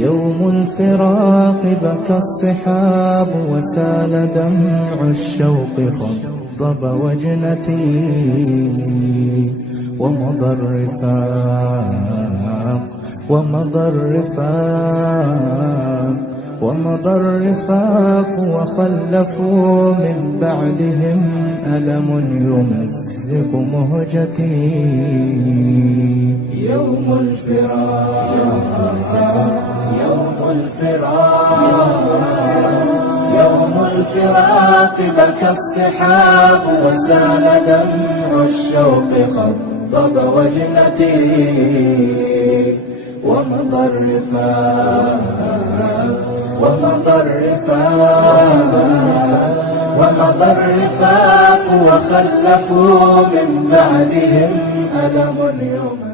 يوم الفراق بكى الصحاب وسال دمع الشوق خضب وجنتي ومضى الرفاق ومضى الرفاق وخلفوا من بعدهم ألم يمزق مهجتي. يوم الفراق بكى الصحاب وسال دمع الشوق خضب وجنتي ومضى الرفاق وخلفوا من بعدهم ألم يوم